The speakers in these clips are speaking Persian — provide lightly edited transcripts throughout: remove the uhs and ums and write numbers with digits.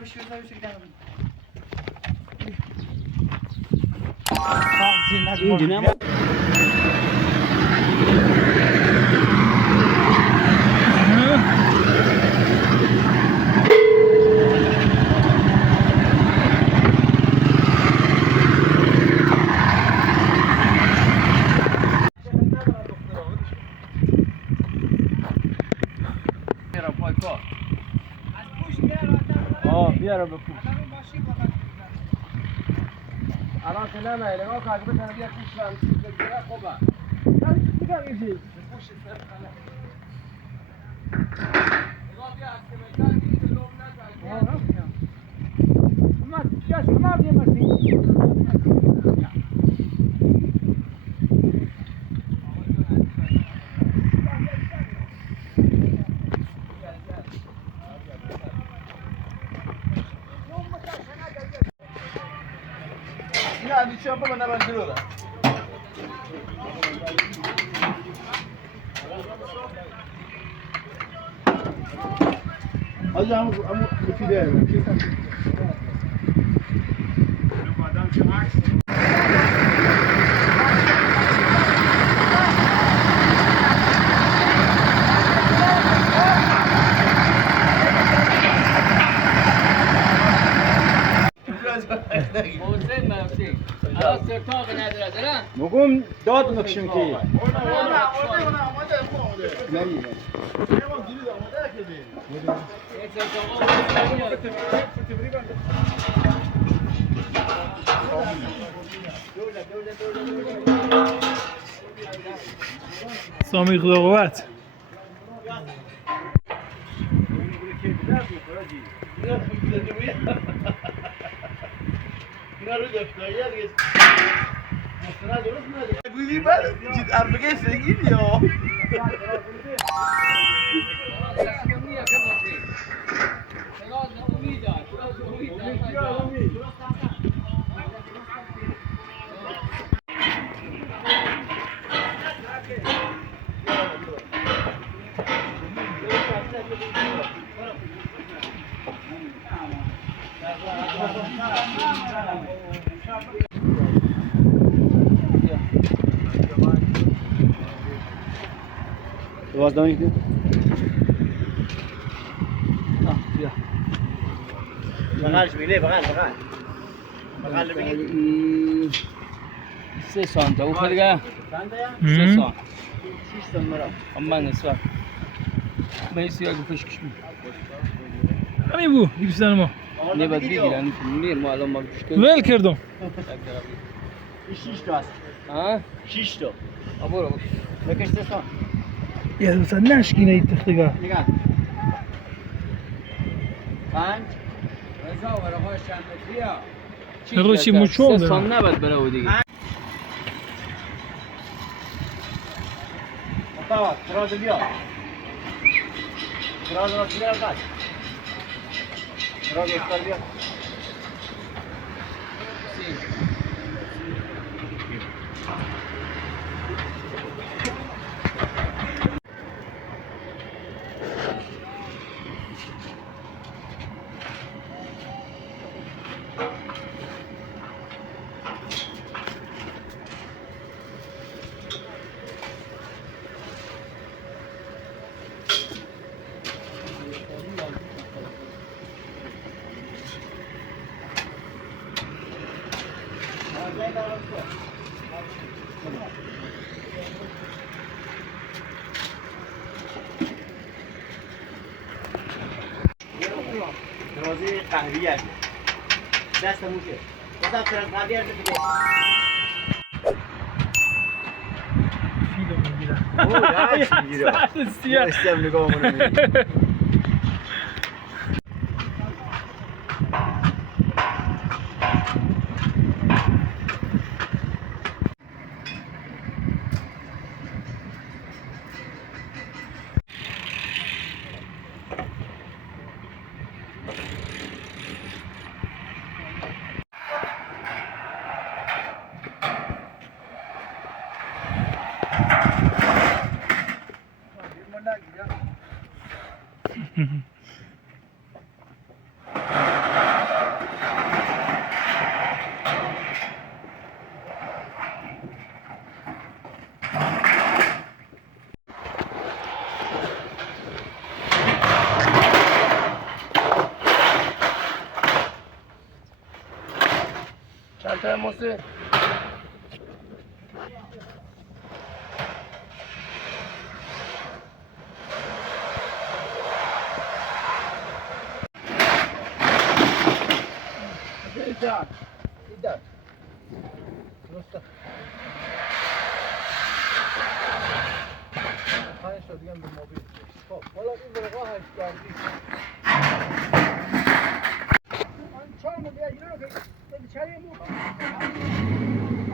اینجا بیاره بپوش الان که نمیره نگاه که اگه بتونه بیا پوش شمسی بگیره خوبه دیگه میشه پوش سر خاله نگاه بیا از که میگه دیگه لوم نکنه اما بیاش اما بیا مسیح Ciao, come andava anche l'ora? Oggi amo fidele. بگم داد مکشم که سامی خدا قوت Quindi bello, perché sei io? دوازدانی که بیا بغلش میله بغل بگید 3 سانت او خیلی 3 سانت 6 سانت مرا اما نسبت میسی اگه پشکش می همین بو دوستان ما نه بعد بگیرن نه ما الان ما ول کردم 6 تا است ها 6 تا برو بکش 3 سانت یه دوستان نشکینه این تختگاه نگاه 5 رضا ورقا شمتریا روشی مچول 3 سانت نباید بره و دیگه بابا تراز بیا تراز بیا بعد تراز بیا ترازی قهوه‌ای است. دست موشه. بذار تراز قهوه‌ای است دیگه. فیلم میگیرم اوه یا میگیره. استم نگاه کنم. چند تا موسی؟ ایدار درسته خواهش رو دیگه به موبیل خب حالا این برقا هست کردی چهار مو بیا جلو که بیچاره مو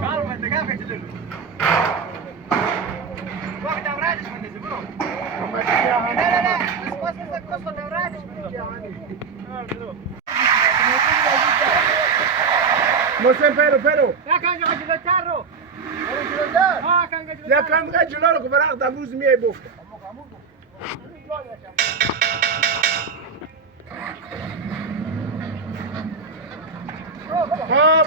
چهار مو نگاه کن جلو وقت دورانش بندازی برو نه بس کس دورانش بندازی Você pero. یکم جا جلوتر رو یکم جلو رو که برای دبوز میای بفت. خب.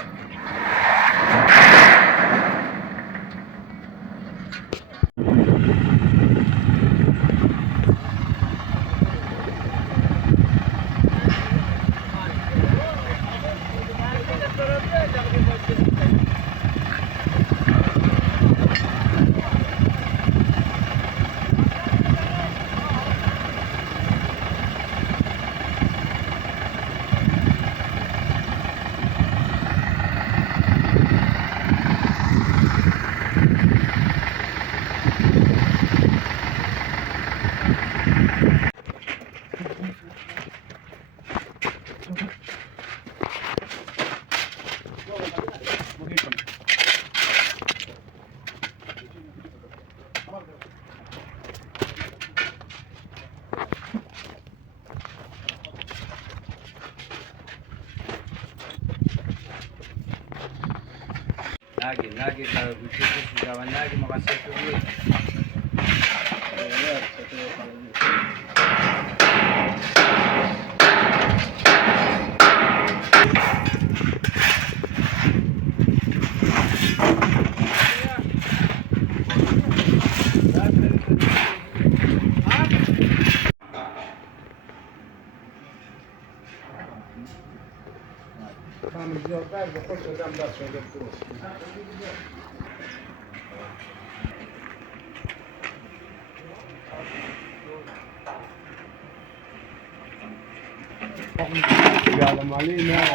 Nagi kalau bujuk itu jawan lagi makasih dulu. Tam ziyadlar ve hoş adam da söyleyip durur. Yalım Ali ne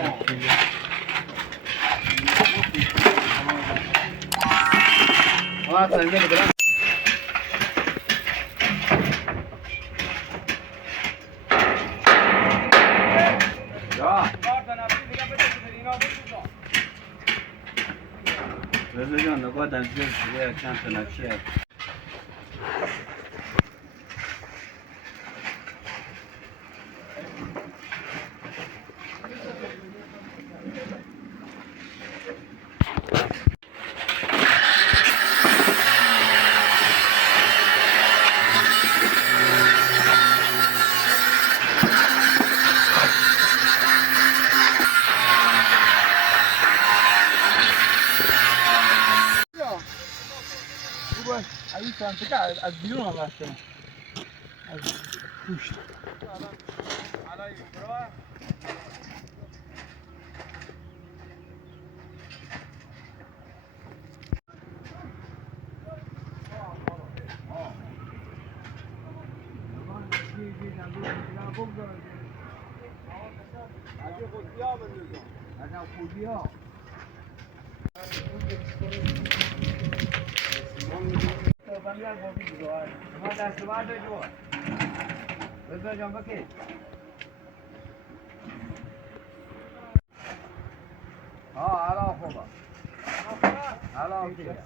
Sen ne kadar? Rezervasyon da kadar güzel bir çanta nakşi. این سانتکه از بیرون هم رفتم از پوشت ما دست بعد جو. رضا جان بکی. الان خوبه. الان خوبه.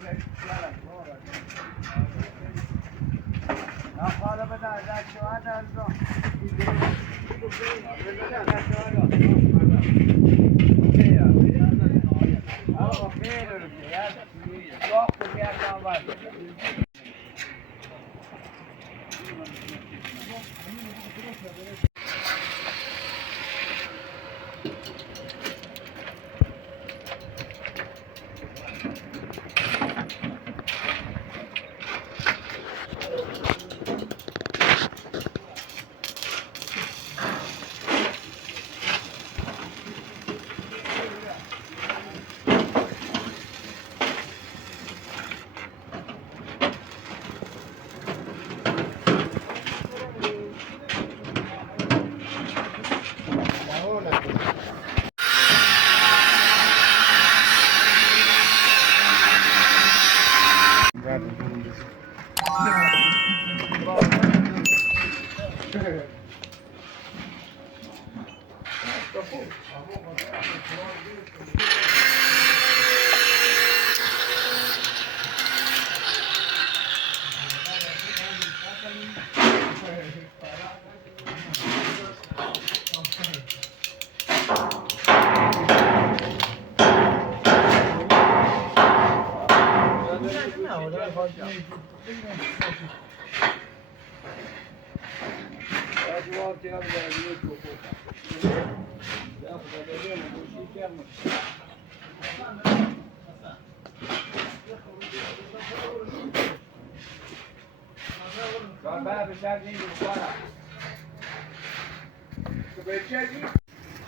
نه خاله بده دست بعد از دو. رضا جان دست بعد. اوکی یا. اوکی درسته یا. تو خوبی کام باید.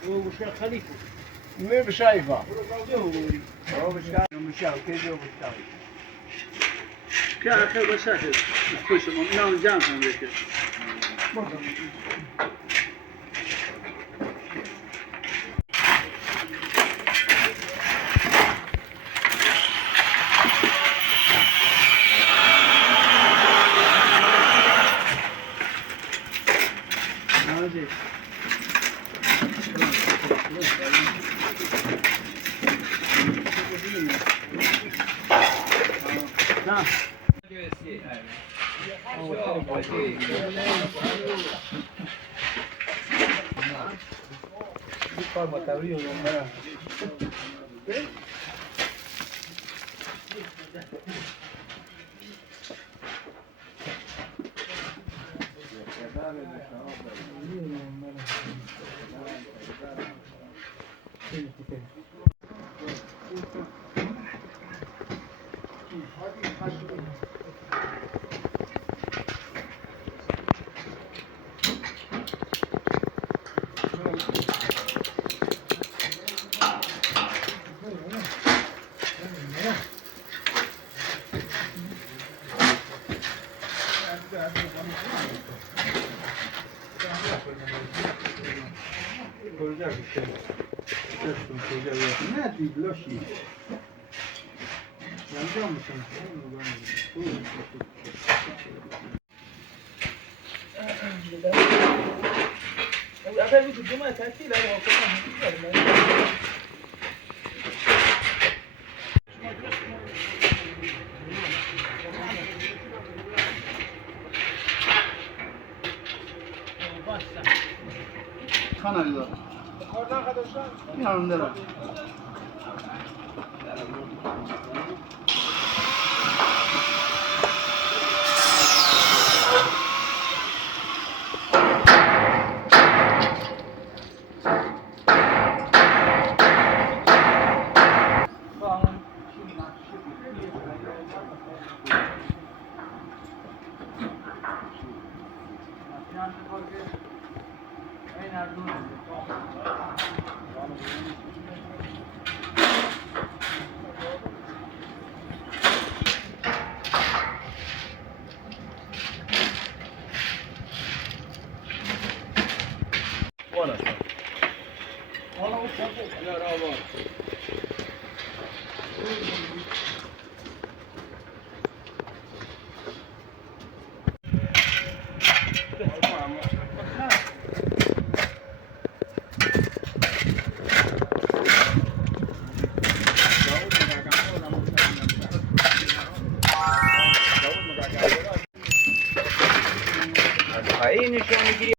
وش خليفه ما بشايفة كان خير مشاكل مش من جامعة ذيك Kanalda. Yanında. Valla o kapı. Ya bravo.